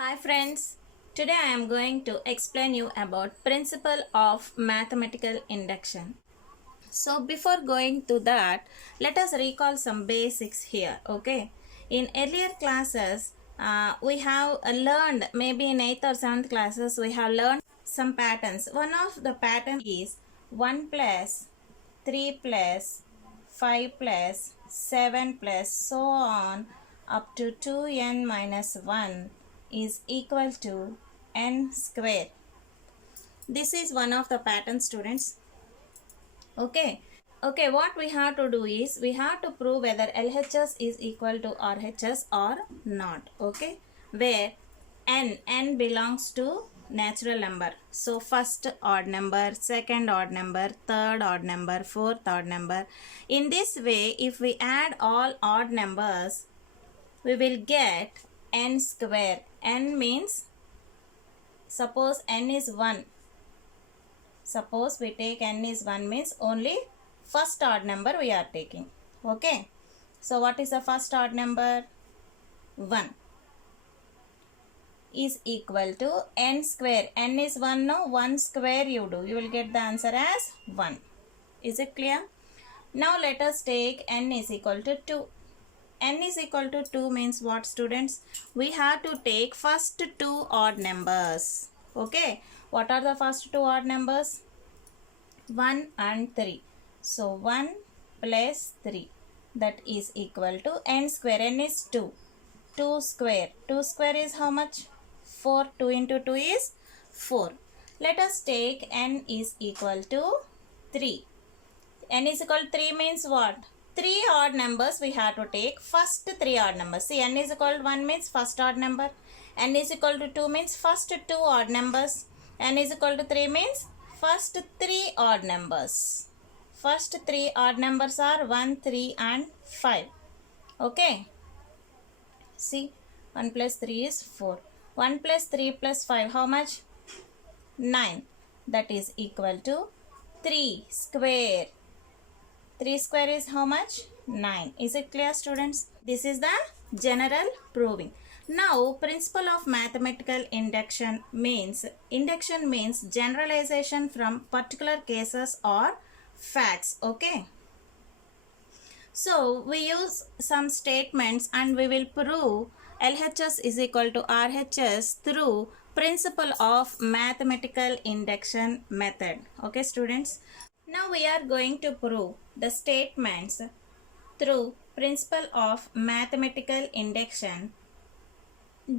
Hi friends, today I am going to explain you about principle of mathematical induction. So before going to that, let us recall some basics here, okay? In earlier classes, we have learned, maybe in 8th or 7th classes, we have learned some patterns. One of the pattern is 1 plus, 3 plus, 5 plus, 7 plus, so on up to 2n minus 1 is equal to n square. This is one of the pattern, students. Okay, what we have to do is we have to prove whether LHS is equal to RHS or not. Okay, where n belongs to natural number. So first odd number, second odd number, third odd number, fourth odd number. In this way, if we add all odd numbers, we will get n square. N means, suppose n is 1. Suppose we take n is 1 means only first odd number we are taking. Okay. So what is the first odd number? 1 is equal to n square. N is 1, no? 1 square you do. You will get the answer as 1. Is it clear? Now let us take n is equal to 2. N is equal to 2 means what, students? We have to take first two odd numbers. Okay. What are the first two odd numbers? 1 and 3. So 1 plus 3, that is equal to n square. N is 2. 2 square. 2 square is how much? 4. 2 into 2 is 4. Let us take n is equal to 3. N is equal to 3 means what? 3 odd numbers we have to take. First 3 odd numbers. See, n is equal to 1 means first odd number. N is equal to 2 means first 2 odd numbers. N is equal to 3 means first 3 odd numbers. First 3 odd numbers are 1, 3 and 5. Okay. See, 1 plus 3 is 4. 1 plus 3 plus 5, how much? 9. That is equal to 3 square. 3 square is how much? 9. Is it clear, students? This is the general proving. Now, principle of mathematical induction means generalization from particular cases or facts. Okay. So, we use some statements and we will prove LHS is equal to RHS through principle of mathematical induction method. Okay, students. Now, we are going to prove the statements through principle of mathematical induction.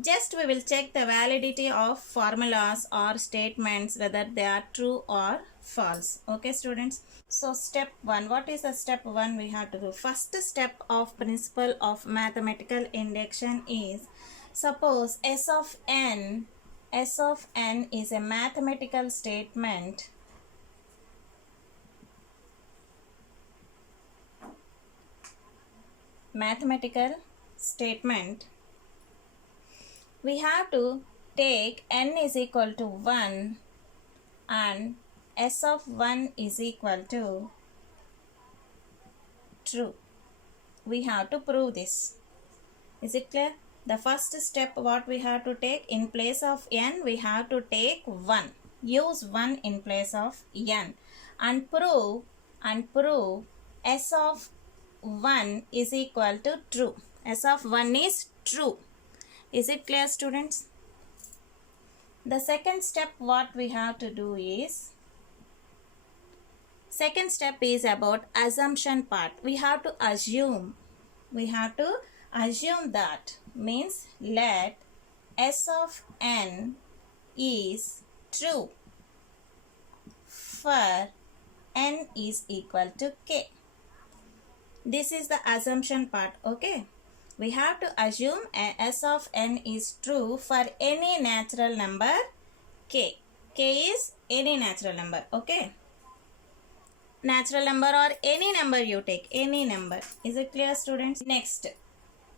Just we will check the validity of formulas or statements, whether they are true or false. Okay, students. So step 1. What is the step 1 we have to do? First step of principle of mathematical induction is, suppose S of n is a mathematical statement . We have to take n is equal to 1 and S of 1 is equal to true. We have to prove this. Is it clear? The first step what we have to take, in place of n we have to take 1. Use 1 in place of n and prove S of 1 is equal to true. S of 1 is true. Is it clear, students? The second step what we have to do is, second step is about assumption part. We have to assume that, means let S of n is true for n is equal to k. This is the assumption part. Okay. We have to assume S of n is true for any natural number k. K is any natural number. Okay. Natural number or any number you take. Any number. Is it clear, students? Next.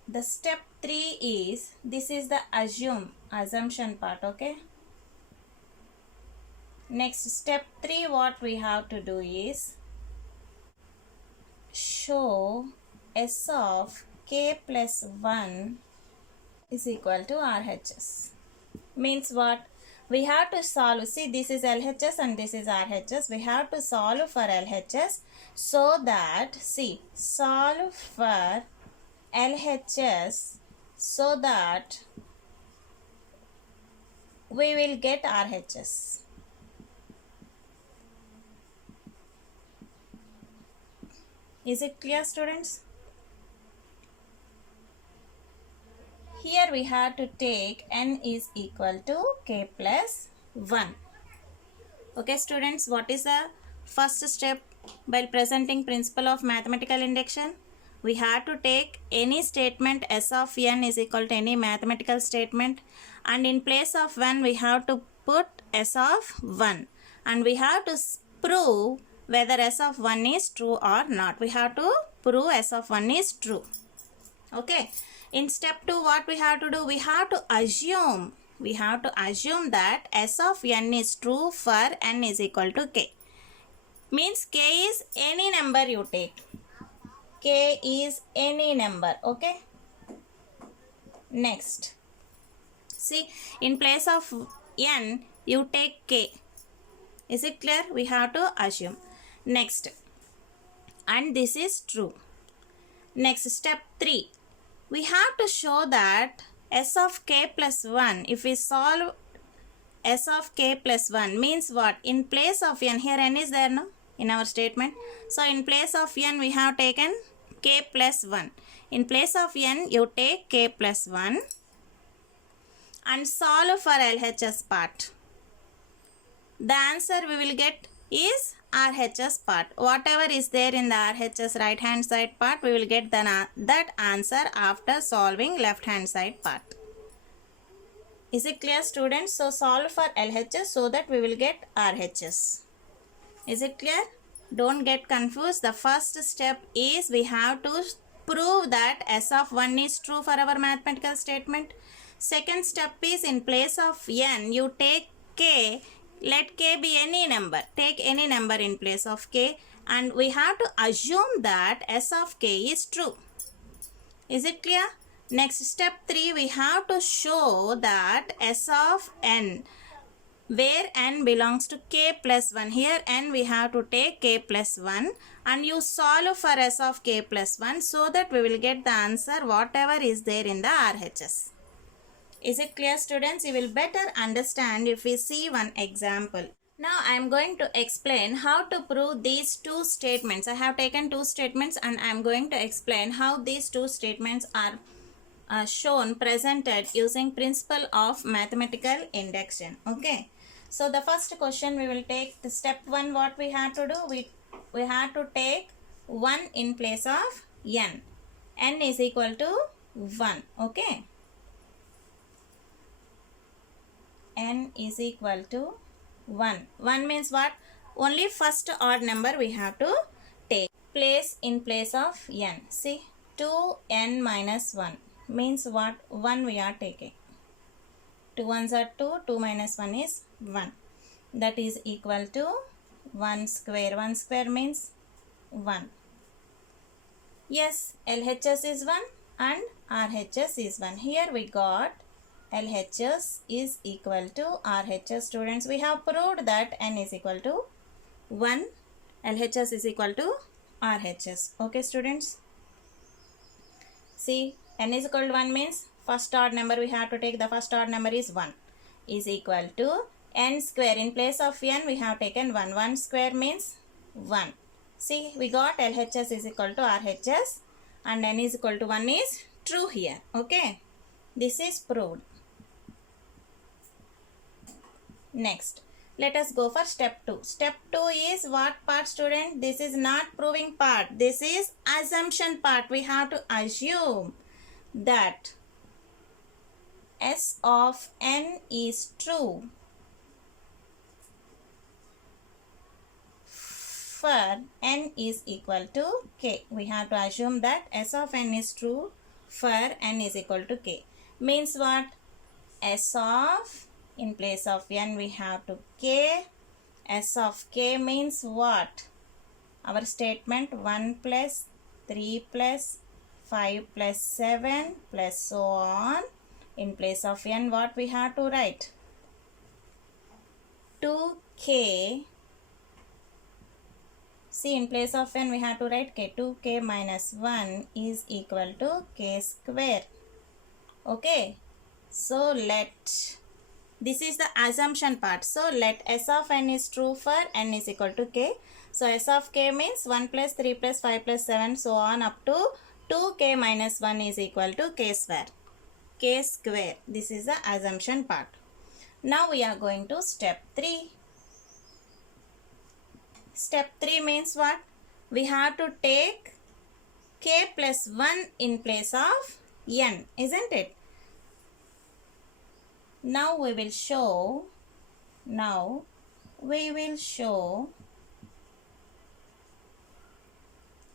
The step 3 is, this is the assumption part. Okay. Next, step 3 what we have to do is, show S of k plus 1 is equal to RHS. Means what? We have to solve. See, this is LHS and this is RHS. We have to solve for LHS so that, see, solve for LHS so that we will get RHS. Is it clear, students? Here we have to take n is equal to k plus 1. Okay, students, what is the first step by presenting principle of mathematical induction? We have to take any statement S of n is equal to any mathematical statement, and in place of 1 we have to put S of 1, and we have to prove whether S of 1 is true or not. We have to prove S of 1 is true. Okay. In step 2, what we have to do? We have to assume that S of n is true for n is equal to k. Means k is any number you take. K is any number. Okay. Next. See, in place of n, you take k. Is it clear? We have to assume. Next. And this is true. Next, step 3. We have to show that S of k plus 1, if we solve S of k plus 1, means what? In place of n, here n is there, no? In our statement. So, in place of n, we have taken k plus 1. In place of n, you take k plus 1 and solve for LHS part. The answer we will get is RHS part. Whatever is there in the RHS right hand side part, we will get that answer after solving left hand side part. Is it clear, students? So solve for LHS so that we will get RHS. Is it clear? Don't get confused. The first step is we have to prove that S of 1 is true for our mathematical statement. Second step is in place of n, you take k. Let k be any number. Take any number in place of k, and we have to assume that S of k is true. Is it clear? Next, step 3, we have to show that S of n, where n belongs to k plus 1. Here n we have to take k plus 1 and you solve for S of k plus 1 so that we will get the answer whatever is there in the RHS. Is it clear, students? You will better understand if we see one example. Now I am going to explain how to prove these two statements. I have taken two statements and I am going to explain how these two statements are shown, presented using principle of mathematical induction. Okay. So the first question we will take the step 1. What we have to do? We have to take 1 in place of n. N is equal to 1. Okay. N is equal to 1. 1 means what? Only first odd number we have to take. Place in place of n. See, 2n minus 1 means what? 1 we are taking. 2 ones are 2, 2 minus 1 is 1. That is equal to 1 square. 1 square means 1. Yes, LHS is 1 and RHS is 1. Here we got LHS is equal to RHS. Students, we have proved that n is equal to 1. LHS is equal to RHS. Okay, students. See, n is equal to 1 means first odd number we have to take. The first odd number is 1 is equal to n square. In place of n we have taken 1. 1 square means 1. See, we got LHS is equal to RHS and n is equal to 1 is true here. Okay. This is proved. Next, let us go for step 2. Step 2 is what part, student? This is not proving part. This is assumption part. We have to assume that S of n is true for n is equal to k. We have to assume that S of n is true for n is equal to k. Means what? S of, in place of n we have to k. S of k means what? Our statement 1 plus 3 plus 5 plus 7 plus so on In place of n, what we have to write? 2k. See, in place of n, we have to write k. 2k minus 1 is equal to k square. Okay. So, this is the assumption part. So, let s of n is true for n is equal to k. So, s of k means 1 plus 3 plus 5 plus 7 so on up to 2k minus 1 is equal to k square. K square. This is the assumption part. Now, we are going to step 3. Step 3 means what? We have to take k plus 1 in place of n, isn't it? Now we will show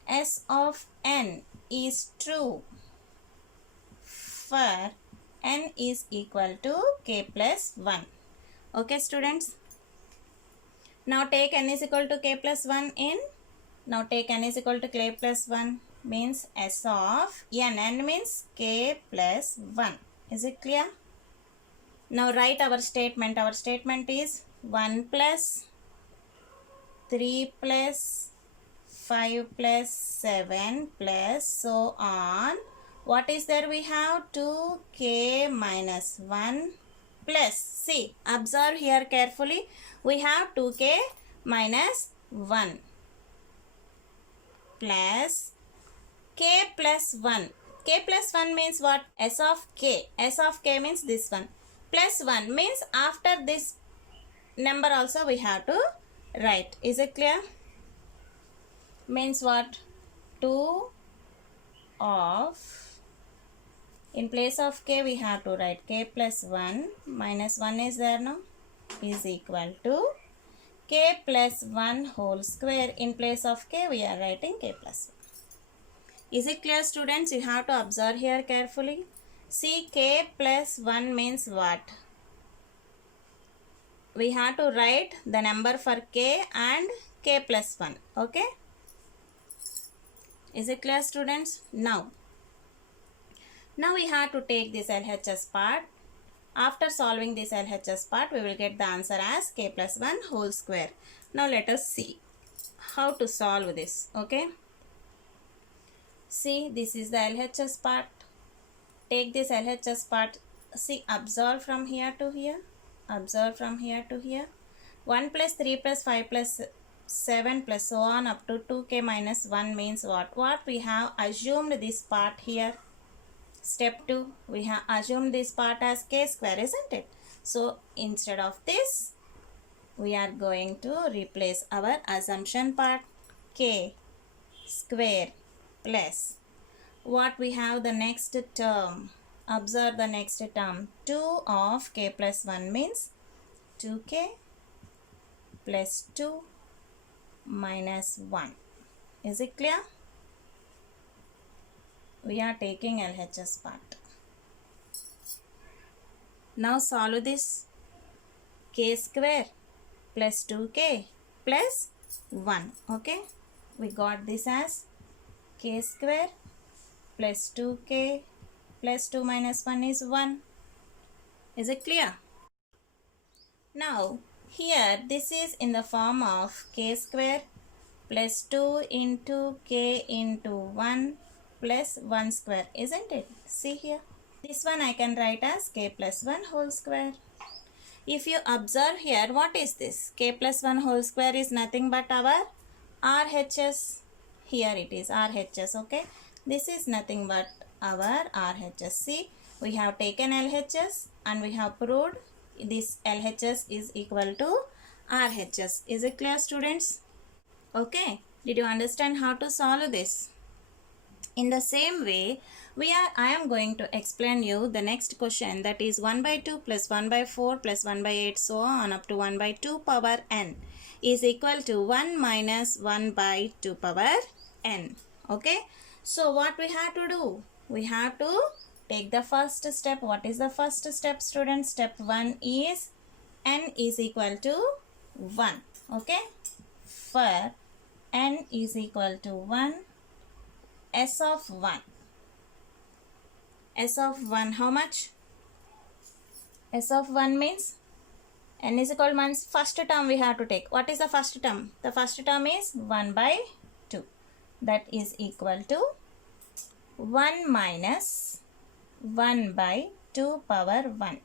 s of n is true for n is equal to k plus 1. Okay, students? Now take n is equal to k plus 1 in. Now take n is equal to k plus 1 means s of n. N means k plus 1. Is it clear? Now write our statement. Our statement is 1 plus 3 plus 5 plus 7 plus so on. What is there? We have 2k minus 1 plus. See, observe here carefully. We have 2k minus 1 plus k plus 1. K plus 1 means what? S of k. S of k means this one. Plus 1 means after this number also we have to write. Is it clear? Means what? 2 of, in place of k we have to write k plus 1 minus 1 is there now, is equal to k plus 1 whole square. In place of k we are writing k plus 1. Is it clear, students? You have to observe here carefully. See, k plus 1 means what? We have to write the number for k and k plus 1. Okay? Is it clear, students? Now we have to take this LHS part. After solving this LHS part, we will get the answer as k plus 1 whole square. Now let us see how to solve this. Okay? See, this is the LHS part. Take this LHS part. See, observe from here to here. Observe from here to here. 1 plus 3 plus 5 plus 7 plus so on up to 2k minus 1 means what? What we have assumed this part here. Step 2, we have assumed this part as k square, isn't it? So, instead of this, we are going to replace our assumption part k square plus what we have the next term. Observe the next term. 2 of k plus 1 means 2k plus 2 minus 1. Is it clear? We are taking LHS part. Now solve this. K square plus 2k plus 1. Okay? We got this as k square plus 2k plus 2 minus 1 is 1. Is it clear? Now, here this is in the form of k square plus 2 into k into 1 plus 1 square, isn't it? See here. This one I can write as k plus 1 whole square. If you observe here, what is this? K plus 1 whole square is nothing but our RHS. Here it is RHS, okay? This is nothing but our RHS. See, we have taken LHS and we have proved this LHS is equal to RHS. Is it clear, students? Okay. Did you understand how to solve this? In the same way, I am going to explain you the next question, that is 1 by 2 plus 1 by 4 plus 1 by 8 so on up to 1 by 2 power n is equal to 1 minus 1 by 2 power n. Okay. So what we have to do? We have to take the first step. What is the first step, students? Step 1 is n is equal to 1. Okay. For n is equal to 1, S of 1. S of 1 how much? S of 1 means n is equal to means first term we have to take. What is the first term? The first term is 1 by 2. That is equal to 1 minus 1 by 2 power 1.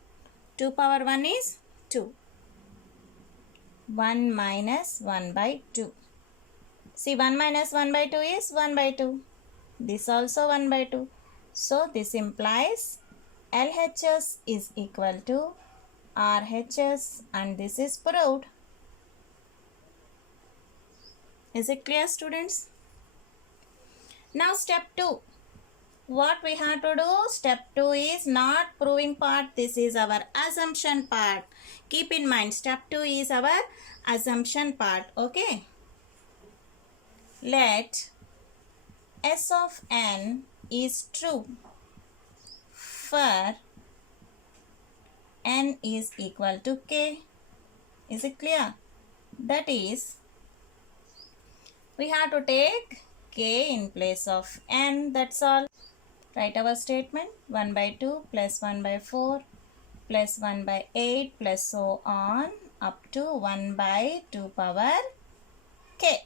2 power 1 is 2. 1 minus 1 by 2. See, 1 minus 1 by 2 is 1 by 2. This also 1 by 2. So, this implies LHS is equal to RHS, and this is proved. Is it clear, students? Now, step 2. What we have to do? Step 2 is not proving part. This is our assumption part. Keep in mind, step 2 is our assumption part. Okay. Let S of n is true for n is equal to k. Is it clear? That is, we have to take k in place of n. That's all. Write our statement. 1 by 2 plus 1 by 4 plus 1 by 8 plus so on up to 1 by 2 power k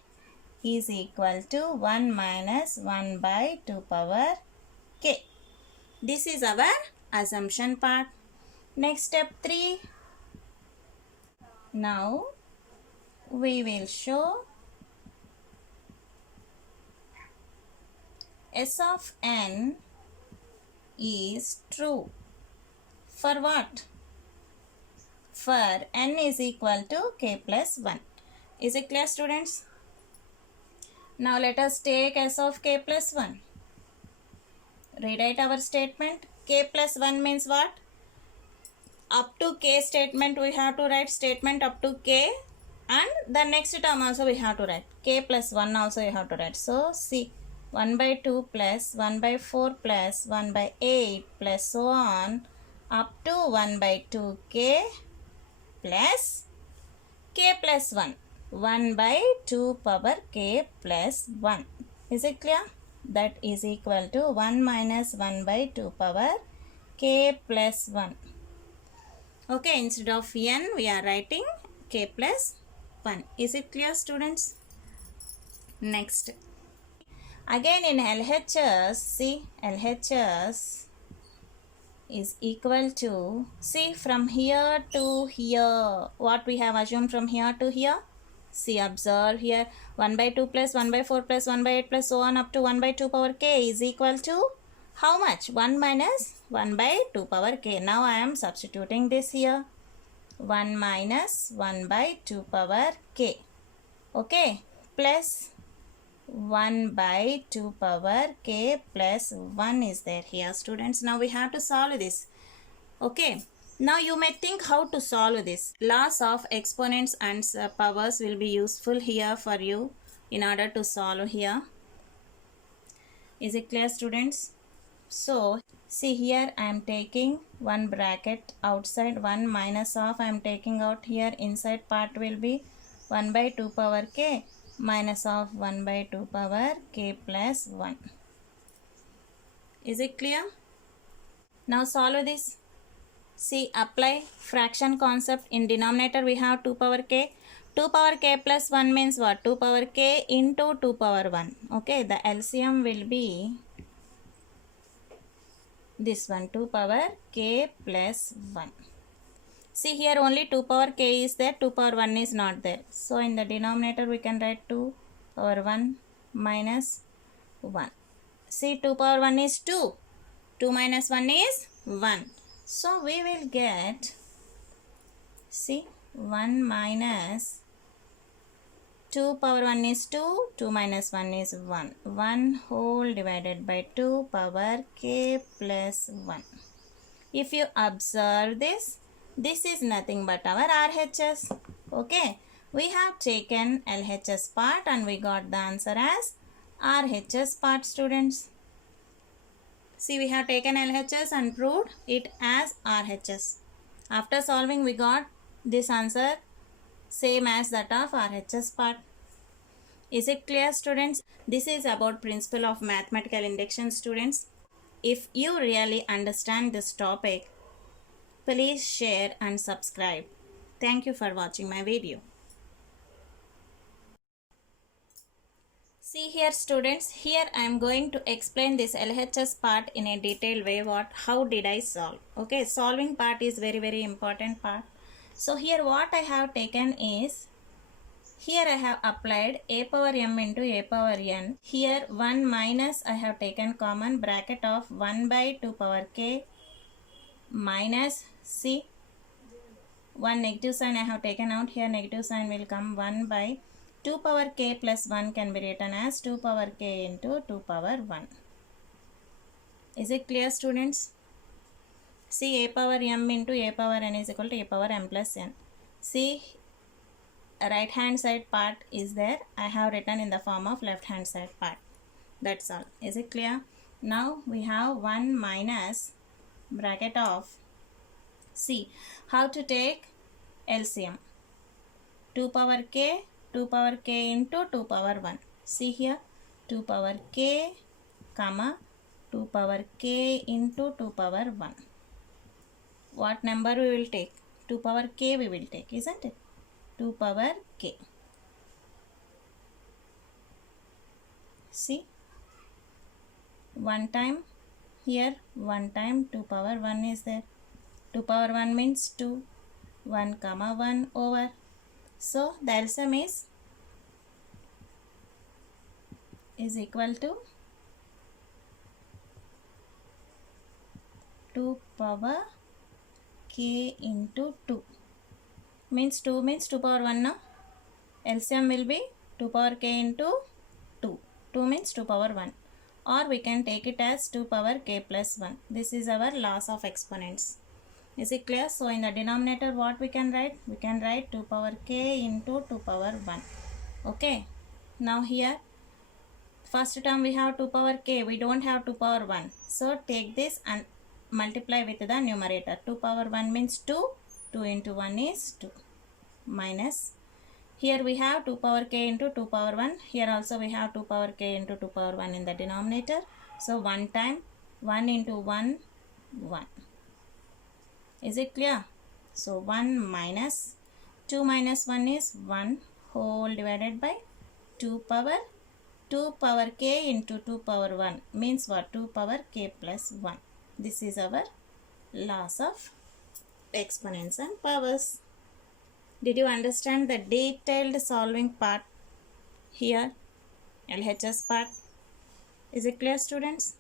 is equal to 1 minus 1 by 2 power k. This is our assumption part. Next, step 3. Now we will show S of n is true for what? For n is equal to k plus 1. Is it clear, students? Now let us take S of k plus 1. Rewrite our statement. K plus 1 means what? Up to k statement we have to write statement up to k, and the next term also we have to write. K plus 1 also you have to write. So, see, 1 by 2 plus 1 by 4 plus 1 by 8 plus so on up to 1 by 2k plus k plus 1. 1 by 2 power k plus 1. Is it clear? That is equal to 1 minus 1 by 2 power k plus 1. Okay, instead of n we are writing k plus 1. Is it clear, students? Next. Again in LHS, see, LHS is equal to, see, from here to here, what we have assumed from here to here? See, observe here, 1 by 2 plus 1 by 4 plus 1 by 8 plus so on up to 1 by 2 power k is equal to how much? 1 minus 1 by 2 power k. Now I am substituting this here. 1 minus 1 by 2 power k. Okay, plus 1 by 2 power k plus 1 is there here, students. Now we have to solve this. Okay, now you may think how to solve this. Laws of exponents and powers will be useful here for you in order to solve here. Is it clear, students? So, see here I am taking one bracket outside, 1 minus of I am taking out here, inside part will be 1 by 2 power k minus of 1 by 2 power k plus 1. Is it clear? Now solve this. See, apply fraction concept. In denominator we have 2 power k. 2 power k plus 1 means what? 2 power k into 2 power 1. Okay, the LCM will be this one, 2 power k plus 1. See, here only 2 power k is there, 2 power 1 is not there. So, in the denominator we can write 2 power 1 minus 1. See, 2 power 1 is 2. 2 minus 1 is 1. So, we will get, see, 1 minus 2 power 1 is 2, 2 minus 1 is 1. 1 whole divided by 2 power k plus 1. If you observe this, this is nothing but our RHS. Okay, we have taken LHS part and we got the answer as RHS part, students. See, we have taken LHS and proved it as RHS. After solving, we got this answer same as that of RHS part. Is it clear, students? This is about principle of mathematical induction, students. If you really understand this topic, Please share and subscribe. Thank you for watching my video. See here students, here I am going to explain this LHS part in a detailed way. How did I solve? Okay, solving part is very important part. So here what I have taken is, here I have applied a power m into a power n. Here 1 minus I have taken common, bracket of 1 by 2 power k minus c. One negative sign I have taken out. Here negative sign will come, 1 by 2 power k plus 1 can be written as 2 power k into 2 power 1. Is it clear students? See, a power m into a power n is equal to a power m plus n. See, right hand side part is there. I have written in the form of left hand side part. That's all. Is it clear? Now we have 1 minus bracket of, see how to take LCM. 2 power k into 2 power 1. See here, 2 power k comma 2 power k into 2 power 1. What number we will take? 2 power k we will take, isn't it? 2 power k. See, one time here, one time 2 power 1 is there. 2 power 1 means 2, 1 comma 1 over. So the LCM is equal to 2 power k into 2. Means 2 power 1 now. LCM will be 2 power k into 2. 2 means 2 power 1. Or we can take it as 2 power k plus 1. This is our laws of exponents. Is it clear? So in the denominator what we can write? We can write 2 power k into 2 power 1. Okay. Now here, first term we have 2 power k. We don't have 2 power 1. So take this and multiply with the numerator. 2 power 1 means 2. 2 into 1 is 2. Minus. Here we have 2 power k into 2 power 1. Here also we have 2 power k into 2 power 1 in the denominator. So one time 1 into 1, 1. Is it clear? So 1 minus 2 minus 1 is 1 whole divided by 2 power k into 2 power 1 means what? 2 power k plus 1. This is our laws of exponents and powers. Did you understand the detailed solving part here? LHS part. Is it clear students?